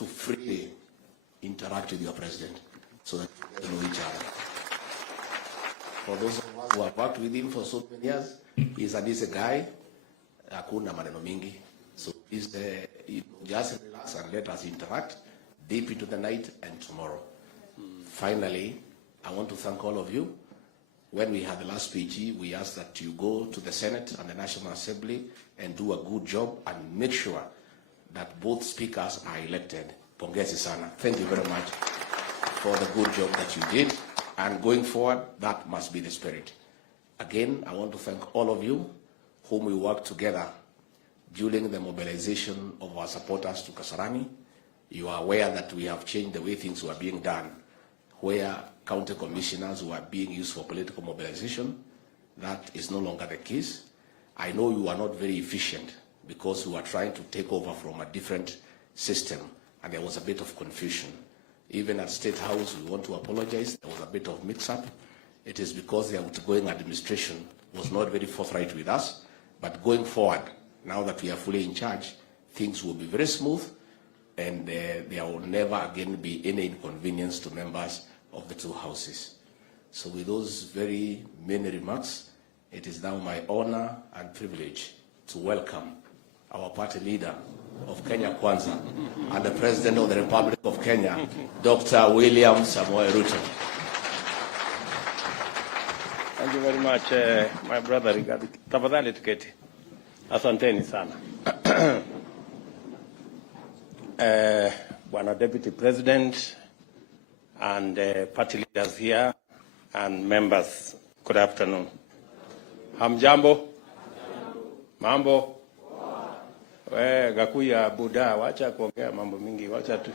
to freely interact with your president so that you get to know each other. For those of us who have worked with him for so many years, he's a decent guy. Hakuna maneno mingi. So please just relax and let us interact deep into the night and tomorrow. Finally, I want to thank all of you. When we had the last PG, we asked that you go to the Senate and the National Assembly and do a good job and make sure that both speakers are elected. Pongezi sana. Thank you very much for the good job that you did. And going forward, that must be the spirit. Again, I want to thank all of you whom we worked together during the mobilization of our supporters to Kasarani. You are aware that we have changed the way things were being done, where county commissioners were being used for political mobilization. That is no longer the case. I know you are not very efficient because you are trying to take over from a different system, and there was a bit of confusion. Even at State House, we want to apologize. There was a bit of mix-up. It is because the outgoing administration was not very forthright with us. But going forward, now that we are fully in charge, things will be very smooth, and there will never again be any inconvenience to members of the two houses. So with those very many remarks, it is now my honor and privilege to welcome our party leader of Kenya Kwanza and the President of the Republic of Kenya, Dr. William Samoei Ruto. Thank you very much, my brother. Tafadhali tuketi. Asanteni sana. Bwana Deputy President and party leaders here and members, good afternoon. Hamjambo? Mambo? Gakuya Buddha, wacha kuongea mambo mingi, wacha tu.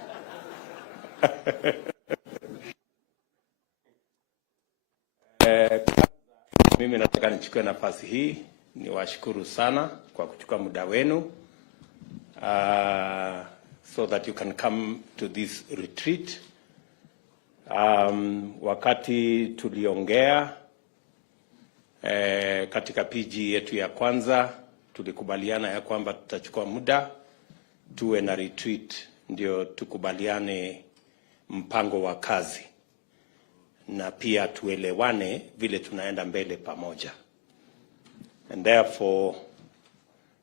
Mimi nataka nichukue nafasi hii niwashukuru sana kwa kuchukua muda wenu so that you can come to this retreat. Wakati tuliongea katika PG yetu ya kwanza, tulikubaliana ya kwamba tutachukua muda tuwe na retreat ndio tukubaliane mpango wa kazi na pia tuelewane vile tunaenda mbele pamoja. And therefore,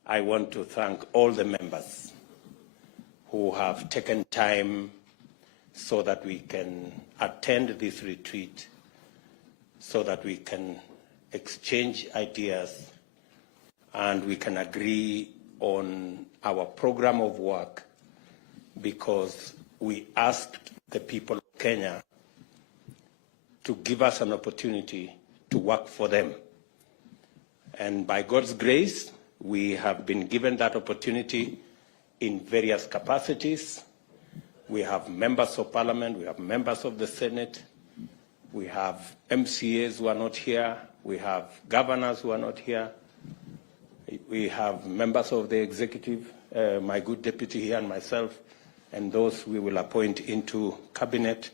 I want to thank all the members who have taken time so that we can attend this retreat, so that we can exchange ideas and we can agree on our program of work, because we asked the people of Kenya to give us an opportunity to work for them. And by God's grace, we have been given that opportunity in various capacities. We have members of parliament, we have members of the Senate, we have MCAs who are not here, we have governors who are not here, we have members of the executive, my good deputy here and myself, and those we will appoint into cabinet.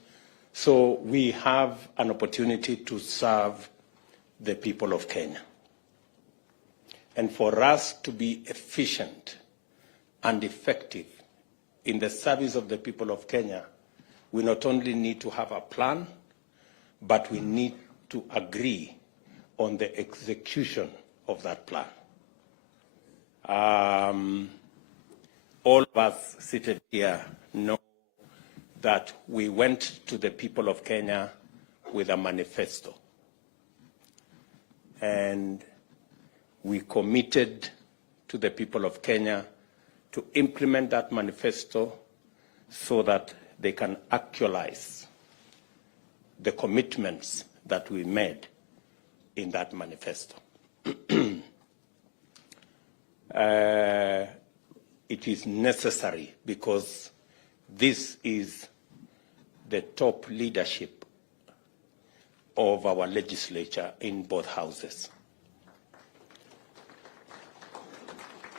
So we have an opportunity to serve the people of Kenya. And for us to be efficient and effective in the service of the people of Kenya, we not only need to have a plan, but we need to agree on the execution of that plan. All of us seated here know that we went to the people of Kenya with a manifesto. And we committed to the people of Kenya to implement that manifesto so that they can actualize the commitments that we made in that manifesto. It is necessary because this is the top leadership of our legislature in both houses.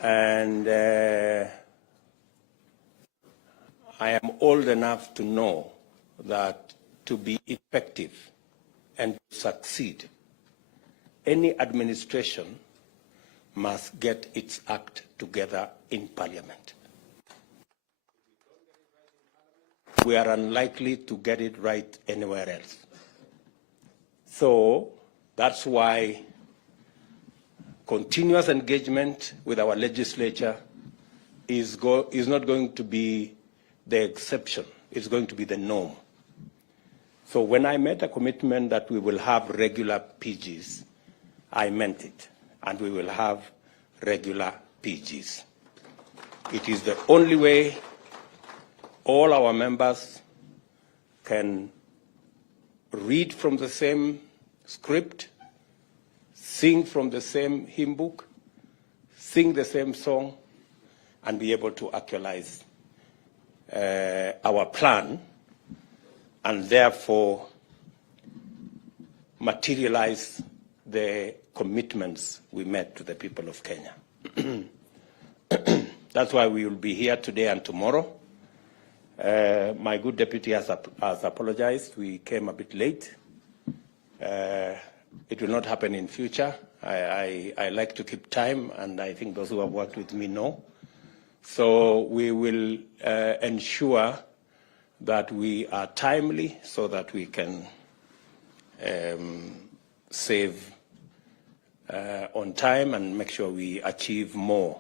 And I am old enough to know that to be effective and to succeed, any administration must get its act together in Parliament. we are unlikely to get it right anywhere else. So that's why continuous engagement with our legislature is not going to be the exception. It's going to be the norm. So when I made a commitment that we will have regular PGs, I meant it, and we will have regular PGs. It is the only way all our members can read from the same script, sing from the same hymn book, sing the same song, and be able to actualize our plan, and therefore materialize the commitments we made to the people of Kenya. That's why we will be here today and tomorrow. My good deputy has apologized. We came a bit late. It will not happen in future. I like to keep time, and I think those who have worked with me know. So we will ensure that we are timely so that we can save on time and make sure we achieve more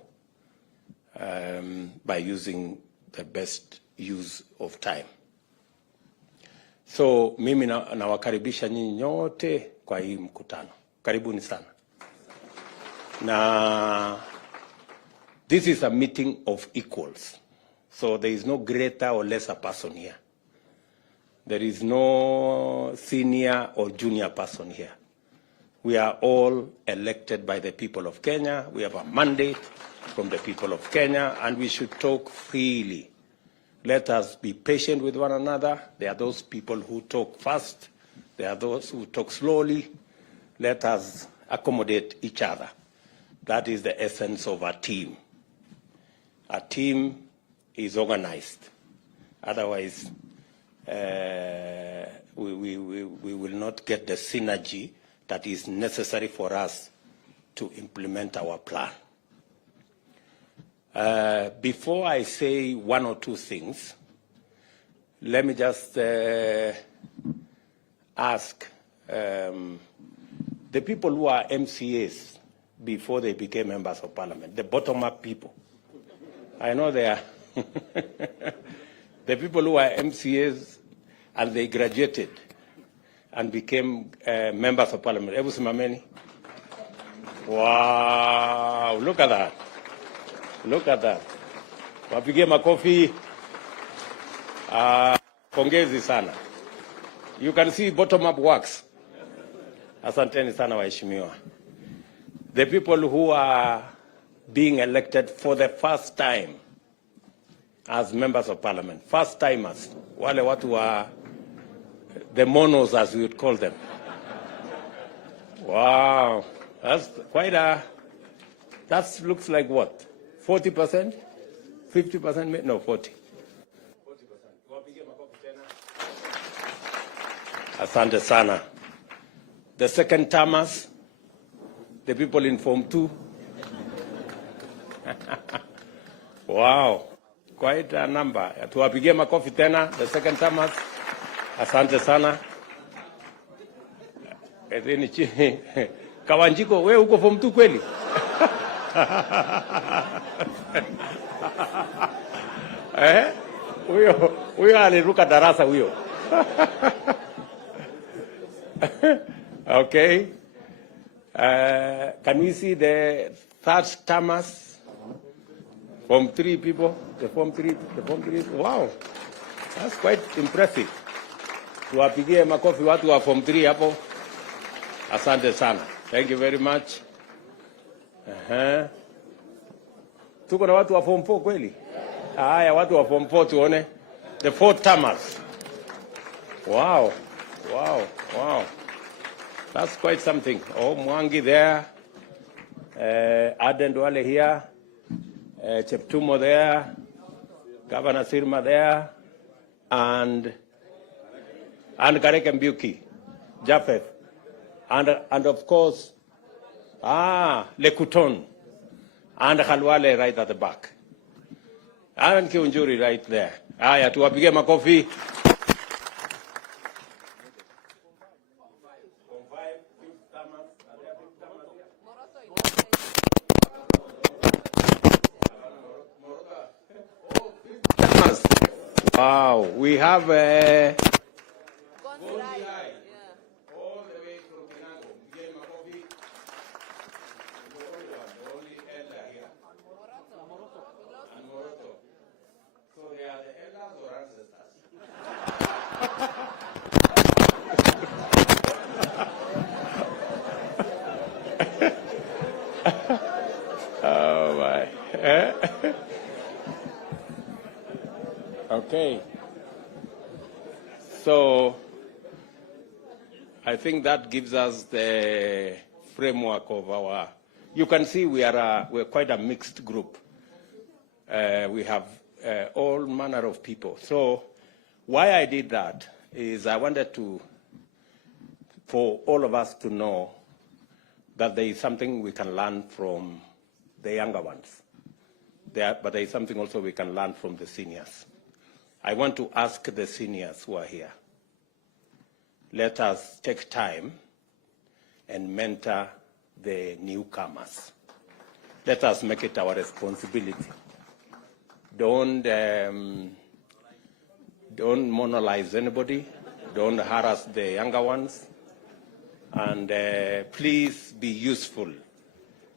by using the best use of time. So mimi nawakaribisha nyinyi nyote kwa hii mkutano. Karibuni sana. Na this is a meeting of equals. So there is no greater or lesser person here. There is no senior or junior person here. We are all elected by the people of Kenya. We have a mandate from the people of Kenya, and we should talk freely. Let us be patient with one another. There are those people who talk fast. There are those who talk slowly. Let us accommodate each other. That is the essence of a team. A team is organized. Otherwise, we will not get the synergy that is necessary for us to implement our plan. Before I say one or two things, let me just ask the people who are MCAs before they became members of parliament, the bottom-up people. I know they are. The people who are MCAs and they graduated and became members of parliament. Ebu simameni. Wow, look at that. Look at that. Wapigie makofi. Pongezi sana. You can see bottom-up works. Asanteni sana waheshimiwa. The people who are being elected for the first time as members of parliament, first timers, wale watu wa the monos, as we would call them. Wow, that's quite a, that looks like what? 40%? 50%? No, 40. 40%. Asante sana. The second timers, the people in Form 2. Wow, quite a number. Tuwapigie makofi tena, the second timers. Asante sana. Kawanjiko, we uko Form 2 kweli? Huyo aliruka darasa huyo. Okay. Can we see the third timers? Form 3 people, the Form 3. Wow, that's quite impressive. Tuwapigie makofi watu wa Form 3 hapo. Asante sana. Thank you very much. Tuko na watu wa Form 4 kweli? Haya, watu wa Form 4 tuone. The fourth timers. Wow. That's quite something. Oh, Mwangi there. Aden Duale here. Cheptumo there. Governor Sirma there. And Karek Mbuki. Japheth. And of course, Lekuton. And Khalwale right at the back. Alan Kiunjuri right there. Haya, tuwapige makofi. Wow, we have a oh my. Okay. So I think that gives us the framework of our. You can see we're quite a mixed group. We have all manner of people. So why I did that is I wanted for all of us to know that there is something we can learn from the younger ones. But there is something also we can learn from the seniors. I want to ask the seniors who are here, let us take time and mentor the newcomers. Let us make it our responsibility. Don't monolize anybody. Don't harass the younger ones. And please be useful.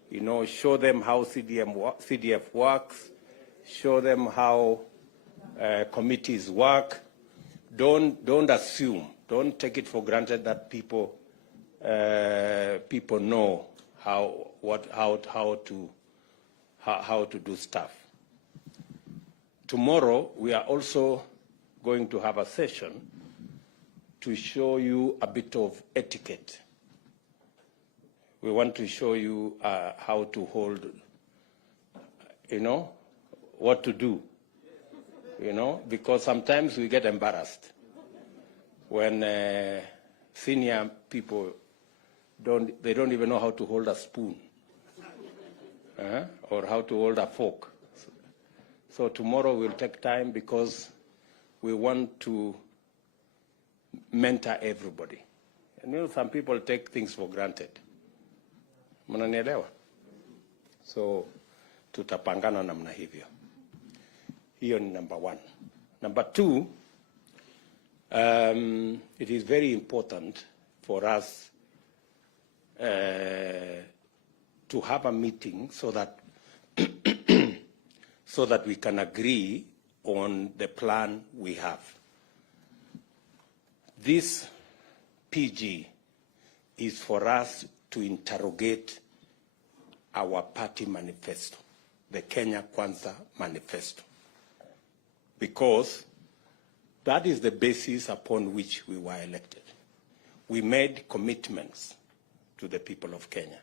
You know, show them how CDF works. Show them how committees work. Don't assume. Don't take it for granted that people know how to do stuff. Tomorrow we are also going to have a session to show you a bit of etiquette. We want to show you how to hold, what to do, because sometimes we get embarrassed when senior people don't even know how to hold a spoon or how to hold a fork. So tomorrow we'll take time because we want to mentor everybody. And some people take things for granted. Mnanielewa? So tutapangana namna hivyo. Hiyo ni number one. Number two, it is very important for us to have a meeting so that we can agree on the plan we have. This PG is for us to interrogate our party manifesto, the Kenya Kwanza manifesto, because that is the basis upon which we were elected. We made commitments to the people of Kenya.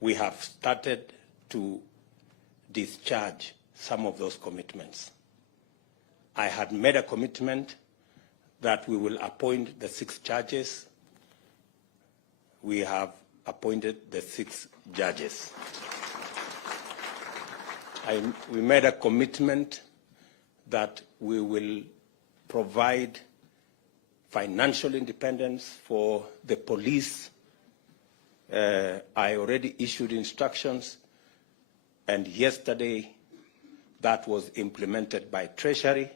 We have started to discharge some of those commitments. I had made a commitment that we will appoint the 6 judges. We have appointed the 6 judges. We made a commitment that we will provide financial independence for the police. I already issued instructions, and yesterday that was implemented by Treasury.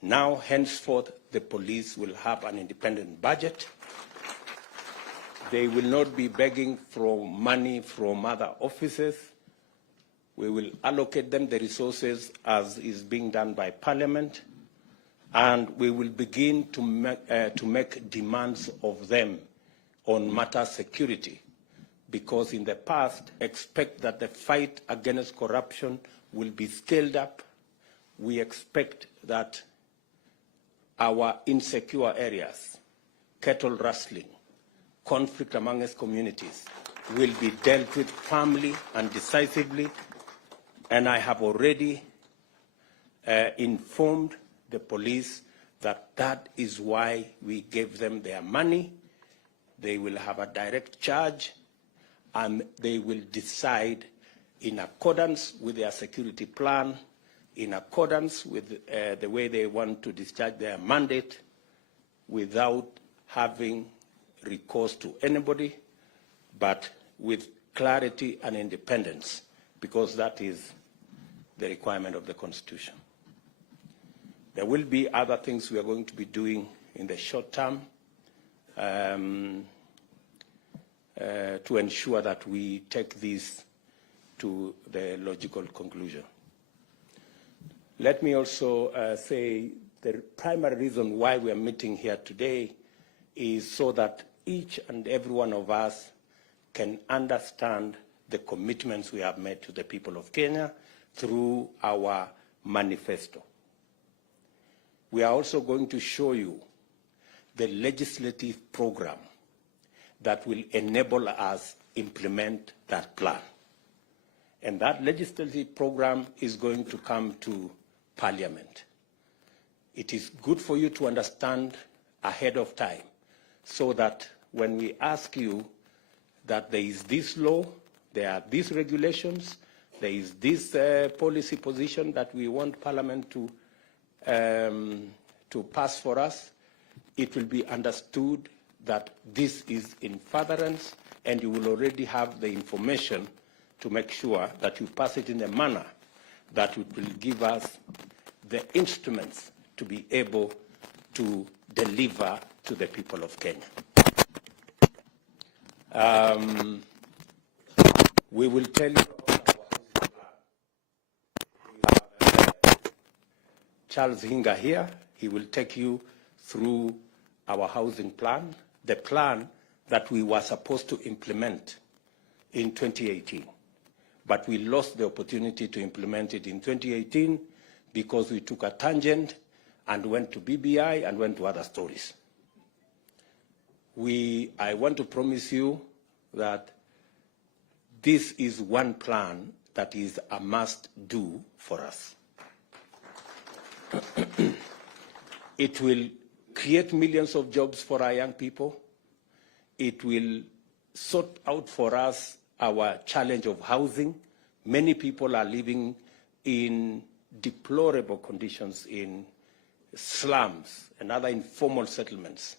Now, henceforth, the police will have an independent budget. They will not be begging for money from other offices. We will allocate them the resources as is being done by Parliament, and we will begin to make demands of them on matter security, because in the past, expect that the fight against corruption will be scaled up. We expect that our insecure areas, cattle rustling, conflict amongst communities, will be dealt with firmly and decisively. And I have already informed the police that that is why we gave them their money. They will have a direct charge, and they will decide in accordance with their security plan in accordance with the way they want to discharge their mandate without having recourse to anybody, but with clarity and independence, because that is the requirement of the Constitution. There will be other things we are going to be doing in the short term to ensure that we take this to the logical conclusion. Let me also say the primary reason why we are meeting here today is so that each and every one of us can understand the commitments we have made to the people of Kenya through our manifesto. We are also going to show you the legislative program that will enable us implement that plan. And that legislative program is going to come to Parliament. It is good for you to understand ahead of time so that when we ask you that there is this law, there are these regulations, there is this policy position that we want Parliament to pass for us, it will be understood that this is in furtherance, and you will already have the information to make sure that you pass it in a manner that will give us the instruments to be able to deliver to the people of Kenya. We will tell you about our housing plan. We have Charles Hinga here. He will take you through our housing plan, the plan that we were supposed to implement in 2018. But we lost the opportunity to implement it in 2018 because we took a tangent and went to BBI and went to other stories. I want to promise you that this is one plan that is a must-do for us. It will create millions of jobs for our young people. It will sort out for us our challenge of housing. Many people are living in deplorable conditions in slums and other informal settlements.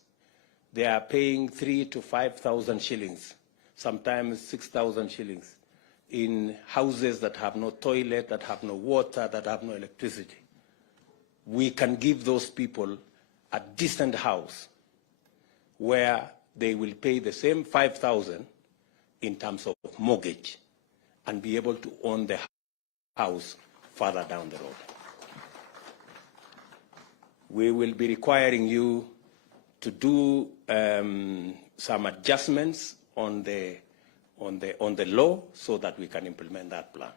They are paying 3,000 to 5,000 shillings, sometimes 6,000 shillings, in houses that have no toilet, that have no water, that have no electricity. We can give those people a decent house where they will pay the same 5,000 in terms of mortgage and be able to own the house further down the road. We will be requiring you to do some adjustments on the law so that we can implement that plan.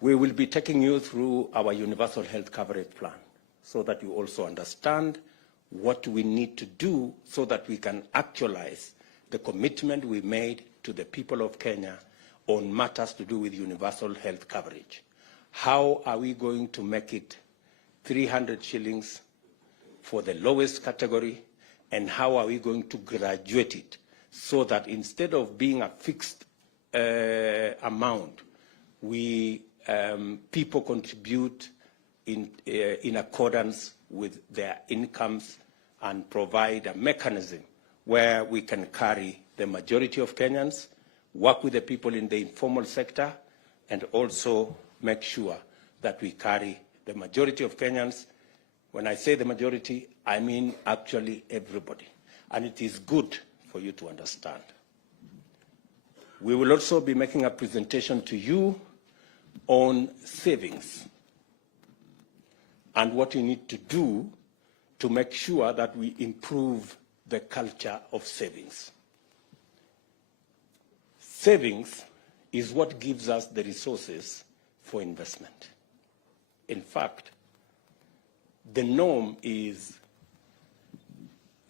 We will be taking you through our universal health coverage plan so that you also understand what we need to do so that we can actualize the commitment we made to the people of Kenya on matters to do with universal health coverage. How are we going to make it 300 shillings for the lowest category, and how are we going to graduate it so that instead of being a fixed amount, people contribute in accordance with their incomes and provide a mechanism where we can carry the majority of Kenyans, work with the people in the informal sector, and also make sure that we carry the majority of Kenyans. When I say the majority, I mean actually everybody. And it is good for you to understand. We will also be making a presentation to you on savings and what you need to do to make sure that we improve the culture of savings. Savings is what gives us the resources for investment. In fact, the norm is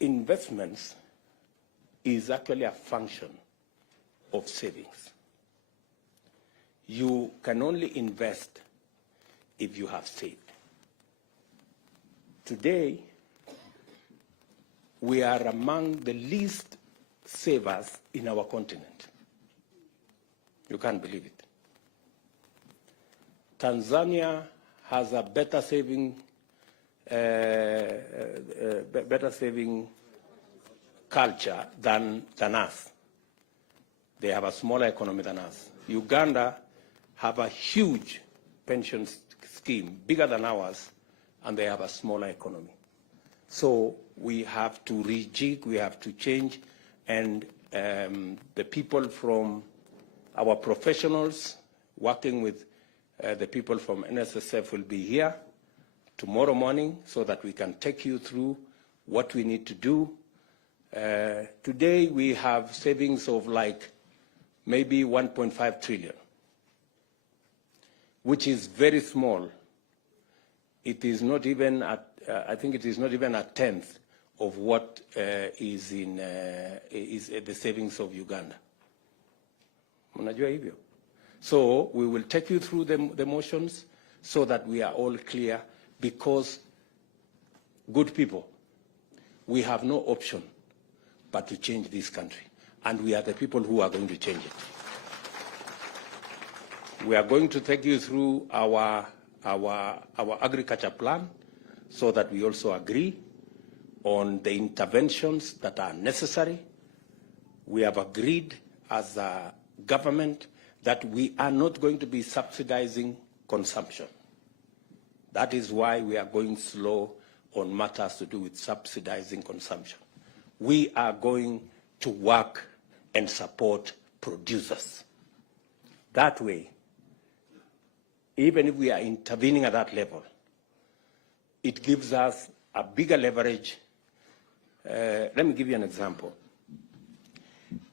investments is actually a function of savings. You can only invest if you have saved. Today, we are among the least savers in our continent. You can't believe it. Tanzania has a better saving culture than us. They have a smaller economy than us. Uganda have a huge pension scheme, bigger than ours, and they have a smaller economy. So we have to rejig, we have to change, and the people from our professionals working with the people from NSSF will be here tomorrow morning so that we can take you through what we need to do. Today we have savings of like maybe 1.5 trillion, which is very small. It is not even I think it is not even a tenth of what is the savings of Uganda. Mnajua hivyo? So we will take you through the motions so that we are all clear, because good people, we have no option but to change this country, and we are the people who are going to change it. We are going to take you through our agriculture plan so that we also agree on the interventions that are necessary. We have agreed as a government that we are not going to be subsidizing consumption. That is why we are going slow on matters to do with subsidizing consumption. We are going to work and support producers. That way, even if we are intervening at that level, it gives us a bigger leverage. Let me give you an example.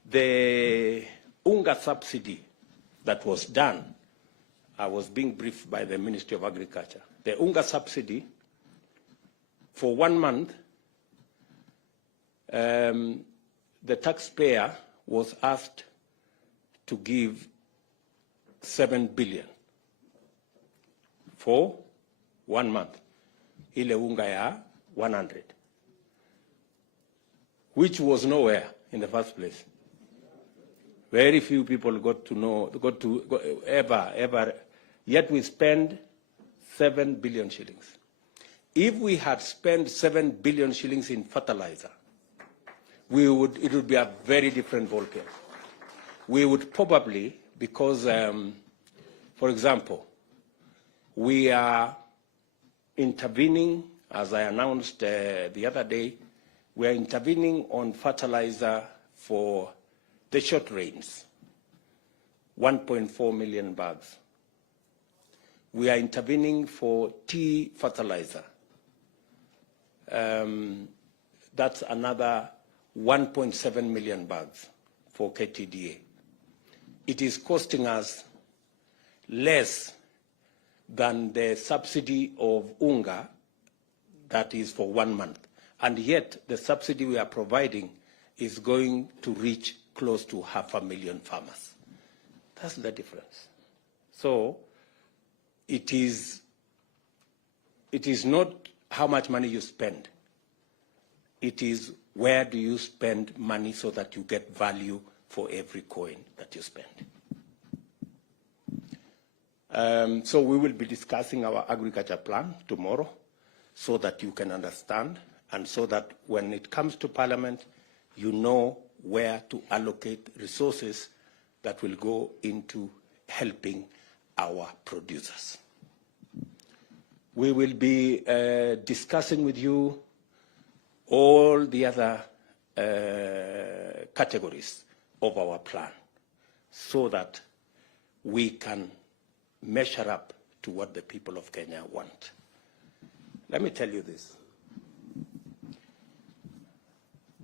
The unga subsidy that was done, I was being briefed by the Ministry of Agriculture. The unga subsidy, for 1 month, the taxpayer was asked to give 7 billion for 1 month. Ile unga ya 100, which was nowhere in the first place. Very few people got to ever, yet we spend 7 billion shillings. If we had spent 7 billion shillings in fertilizer, it would be a very different ballgame. We would probably, because, for example, we are intervening, as I announced the other day, we are intervening on fertilizer for the short rains, 1.4 million bags. We are intervening for tea fertilizer. That's another 1.7 million bags for KTDA. It is costing us less than the subsidy of unga that is for 1 month. And yet the subsidy we are providing is going to reach close to 500,000 farmers. That's the difference. So it is not how much money you spend. It is where do you spend money so that you get value for every coin that you spend. So we will be discussing our agriculture plan tomorrow so that you can understand, and so that when it comes to Parliament, you know where to allocate resources that will go into helping our producers. We will be discussing with you all the other categories of our plan so that we can measure up to what the people of Kenya want. Let me tell you this.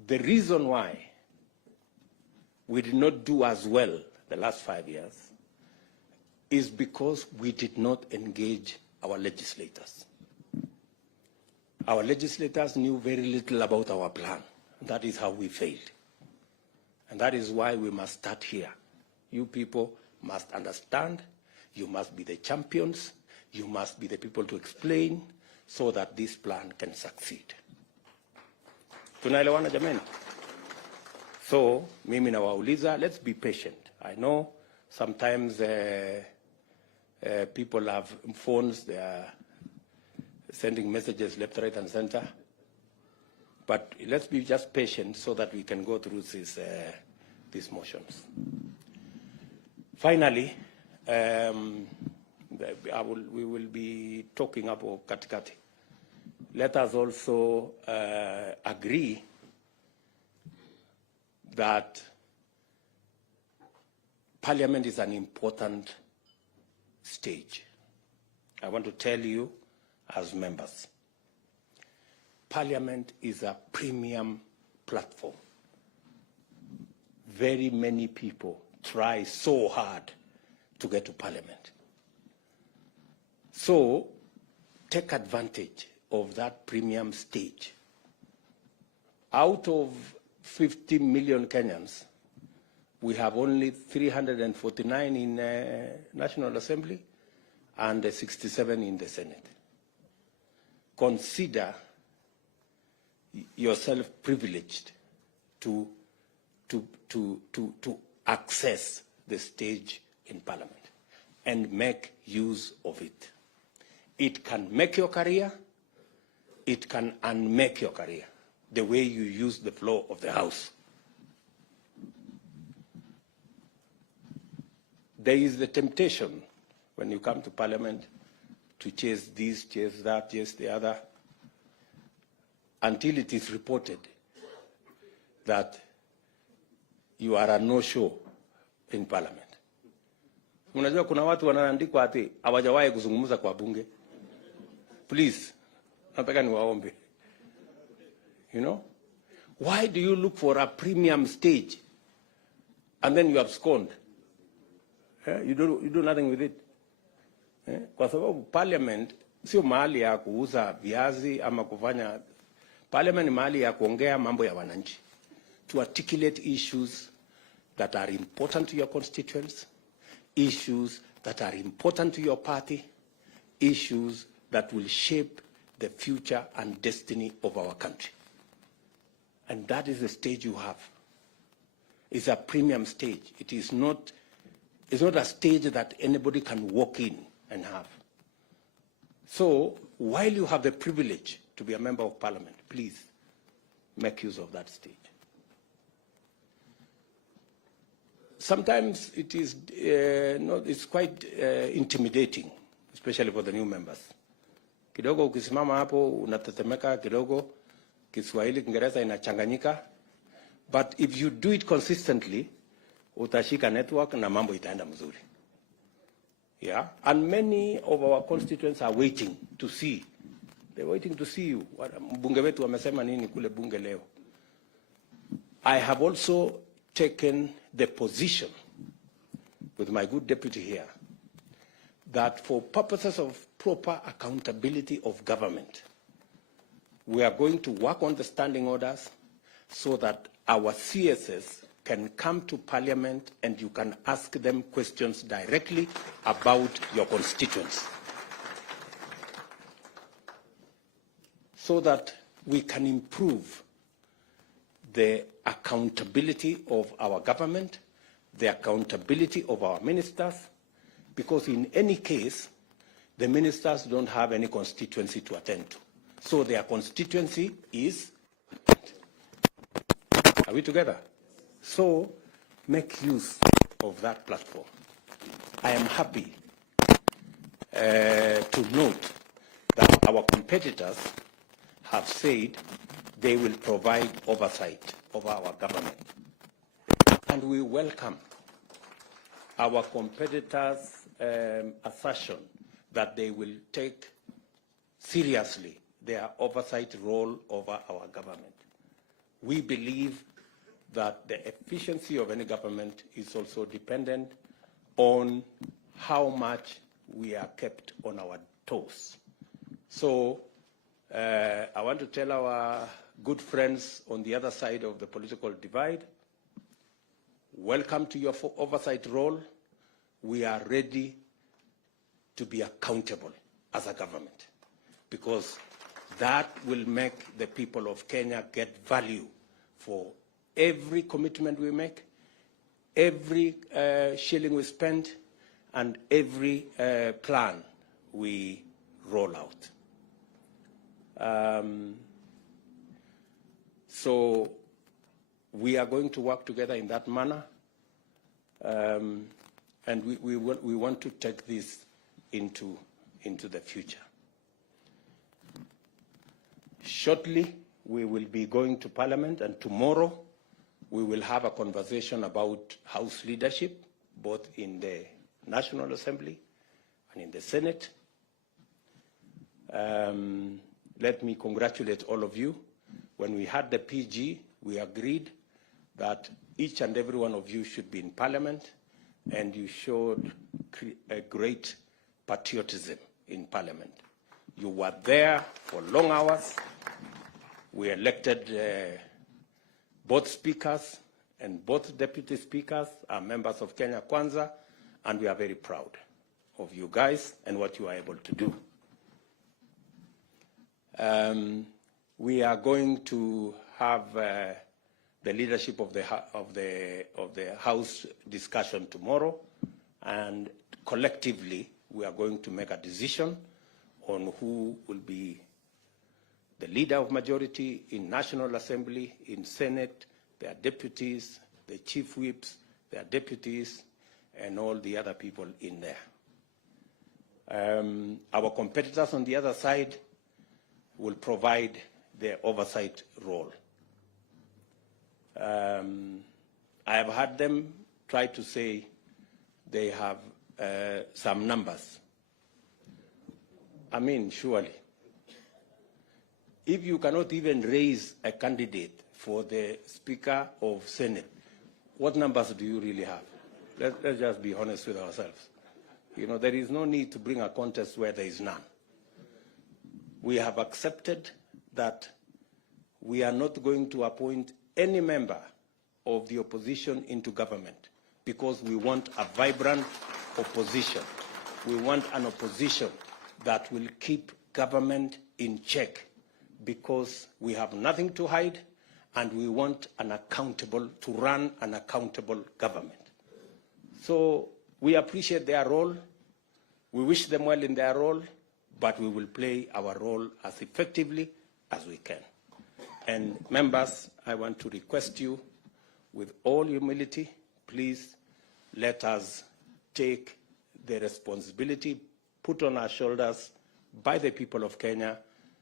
The reason why we did not do as well the last 5 years is because we did not engage our legislators. Our legislators knew very little about our plan. That is how we failed. And that is why we must start here. You people must understand. You must be the champions. You must be the people to explain so that this plan can succeed. Tunaelewana jameni? So, mimi nawauliza, let's be patient. I know sometimes People have phones, they are sending messages left, right, and center. But let's be just patient so that we can go through these motions. Finally, we will be talking about katikati. Let us also agree that Parliament is an important stage. I want to tell you as members, Parliament is a premium platform. Very many people try so hard to get to Parliament. So take advantage of that premium stage. Out of 50 million Kenyans, we have only 349 in National Assembly and 67 in the Senate. Consider yourself privileged to access the stage in Parliament and make use of it. It can make your career, it can unmake your career, the way you use the floor of the House. There is the temptation when you come to Parliament to chase this, chase that, chase the other, until it is reported that you are a no-show in Parliament. Unajua kuna watu wanaandikwa ati hawajawahi kuzungumza kwa bunge. Please, nataka niwaombe. You know? Why do you look for a premium stage and then you abscond? You do nothing with it. Kwa sababu Parliament sio mahali ya kuuza viazi ama kufanya. Parliament ni mahali ya kuongea mambo ya wananchi. To articulate issues that are important to your constituents, issues that are important to your party, issues that will shape the future and destiny of our country. And that is the stage you have. It's a premium stage. It's not a stage that anybody can walk in and have. So while you have the privilege to be a member of Parliament, please make use of that stage. Sometimes it is it's quite intimidating, especially for the new members. Kidogo ukisimama hapo unatetemeka kidogo, Kiswahili Kiingereza inachanganyika, but if you do it consistently, utashika network na mambo itaenda mzuri. Yeah, and many of our constituents are waiting to see. They're waiting to see you. Mbunge wetu wamesema nini kule bunge leo. I have also taken the position with my good deputy here that for purposes of proper accountability of government, we are going to work on the standing orders so that our CSS can come to Parliament and you can ask them questions directly about your constituents, so that we can improve the accountability of our government, the accountability of our ministers, because in any case, the ministers don't have any constituency to attend to. So their constituency is, are we together? So make use of that platform. I am happy to note that our competitors have said they will provide oversight of our government. And we welcome our competitors' assertion that they will take seriously their oversight role over our government. We believe that the efficiency of any government is also dependent on how much we are kept on our toes. So I want to tell our good friends on the other side of the political divide, welcome to your oversight role. We are ready to be accountable as a government, because that will make the people of Kenya get value for every commitment we make, every shilling we spend, and every plan we roll out. So we are going to work together in that manner, and we want to take this into the future. Shortly, we will be going to Parliament, and tomorrow we will have a conversation about House leadership, both in the National Assembly and in the Senate. Let me congratulate all of you. When we had the PG, we agreed that each and every one of you should be in Parliament, and you showed a great patriotism in Parliament. You were there for long hours. We elected both speakers, and both deputy speakers are members of Kenya Kwanza, and we are very proud of you guys and what you are able to do. We are going to have the leadership of the House discussion tomorrow, and collectively we are going to make a decision on who will be the leader of majority in National Assembly, in Senate, their deputies, the chief whips, their deputies, and all the other people in there. Our competitors on the other side will provide the oversight role. I have heard them try to say they have some numbers. I mean, surely, if you cannot even raise a candidate for the Speaker of Senate, what numbers do you really have? Let's just be honest with ourselves. You know, there is no need to bring a contest where there is none. We have accepted that we are not going to appoint any member of the opposition into government because we want a vibrant opposition. We want an opposition that will keep government in check because we have nothing to hide and we want to run an accountable government. So we appreciate their role. We wish them well in their role, but we will play our role as effectively as we can. And members, I want to request you, with all humility, please let us take the responsibility put on our shoulders by the people of Kenya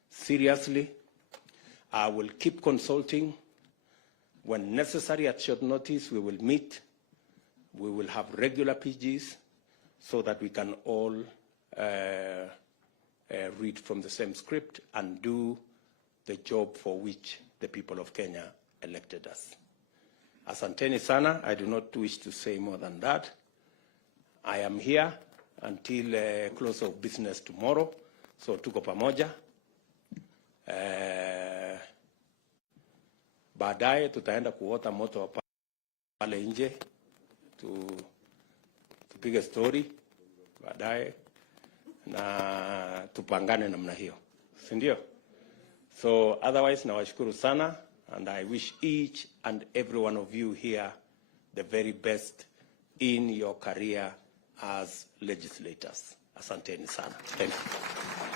seriously. I will keep consulting. When necessary, at short notice, we will meet. We will have regular PGs so that we can all read from the same script and do the job for which the people of Kenya elected us. Asanteni sana. I do not wish to say more than that. I am here until close of business tomorrow, so tuko pamoja. Baadaye tutaenda kuota moto pale nje, tupige story baadaye na tupangane namna hiyo, si ndio? So otherwise nawashukuru sana, and I wish each and every one of you here the very best in your career as legislators. Asanteni sana. Thank you.